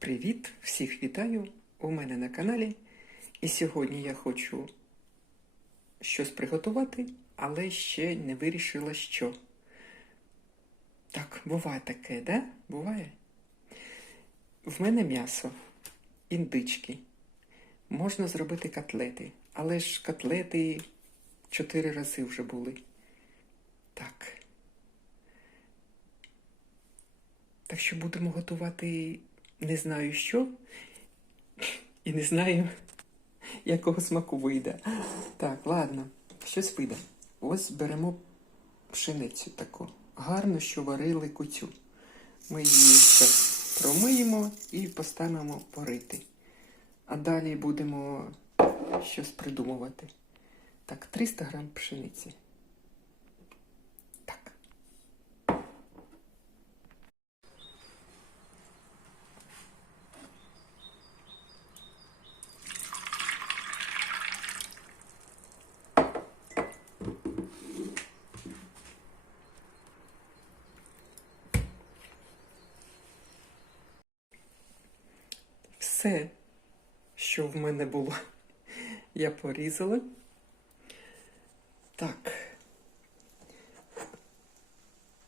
Привіт! Всіх вітаю у мене на каналі. І сьогодні я хочу щось приготувати, але ще не вирішила що. Так, буває таке, да? Буває? В мене м'ясо, індички. Можна зробити котлети, але ж котлети чотири рази вже були. Так. Так що будемо готувати не знаю що і не знаю, якого смаку вийде. Так, ладно, щось вийде. Ось беремо пшеницю таку. Гарно, що варили кутю. Ми її зараз промиємо і поставимо порити. А далі будемо щось придумувати. Так, 300 грам пшениці. Все, що в мене було, я порізала. Так.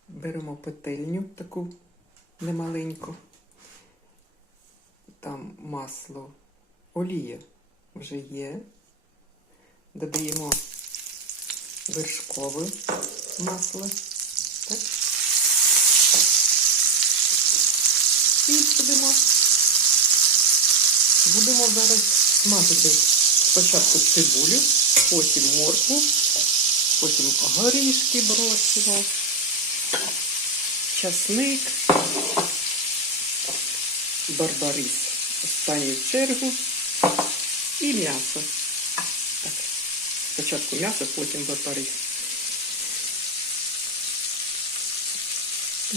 Беремо петельню таку немаленьку. Там масло, олія вже є. Додаємо вершкове масло. Так. І будемо Будемо зараз смажити спочатку цибулю, потім моркву, потім горішки бросимо, часник, барбарис останню чергу і м'ясо. Так, спочатку м'ясо, потім барбарис.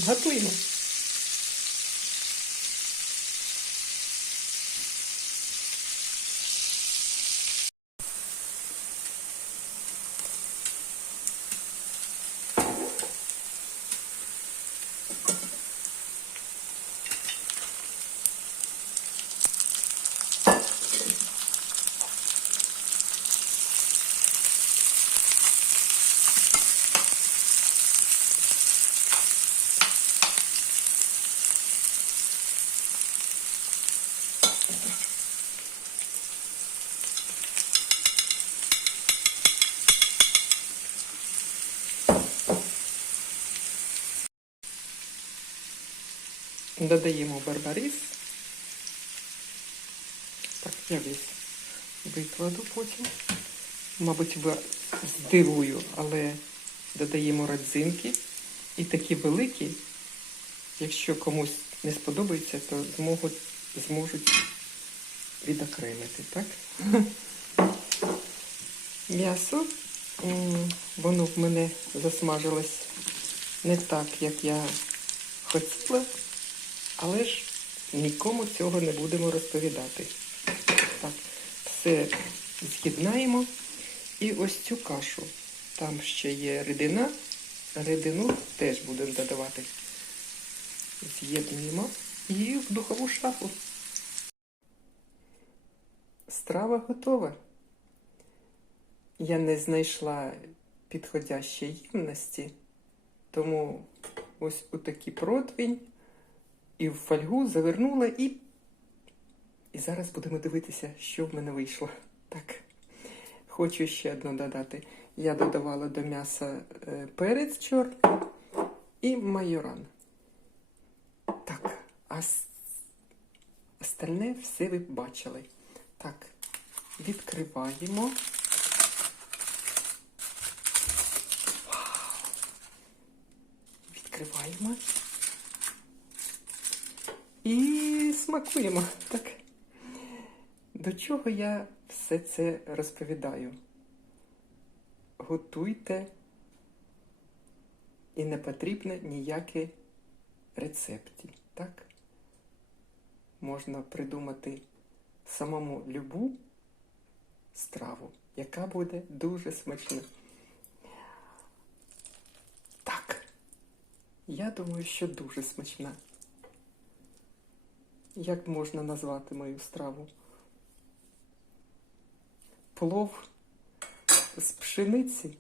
Готуємо. Додаємо барбарис. Так, я весь викладу потім. Мабуть, здивую, але додаємо родзинки. І такі великі, якщо комусь не сподобається, то зможуть, зможуть відокремити, так? М'ясо, воно в мене засмажилось не так, як я хотіла. Але ж нікому цього не будемо розповідати. Так, все з'єднаємо. І ось цю кашу. Там ще є рідина. Рідину теж будемо додавати. З'єднуємо і в духову шафу. Страва готова. Я не знайшла підходящої ємності, тому ось у такий противень і в фольгу завернула і. І зараз будемо дивитися, що в мене вийшло. Так. Хочу ще одну додати. Я додавала до м'яса е, перець чорний і майоран. Так, а остальне все ви бачили. Так, відкриваємо. Відкриваємо. І смакуємо. Так. До чого я все це розповідаю? Готуйте і не потрібно ніякі рецепти. Так? Можна придумати самому любу страву, яка буде дуже смачна. Так, я думаю, що дуже смачна. Як можна назвати мою страву? Плов з пшениці?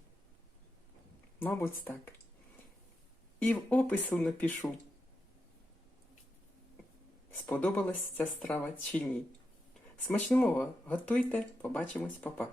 Мабуть, так. І в опису напишу, сподобалась ця страва чи ні. Смачного готуйте, побачимось, папа.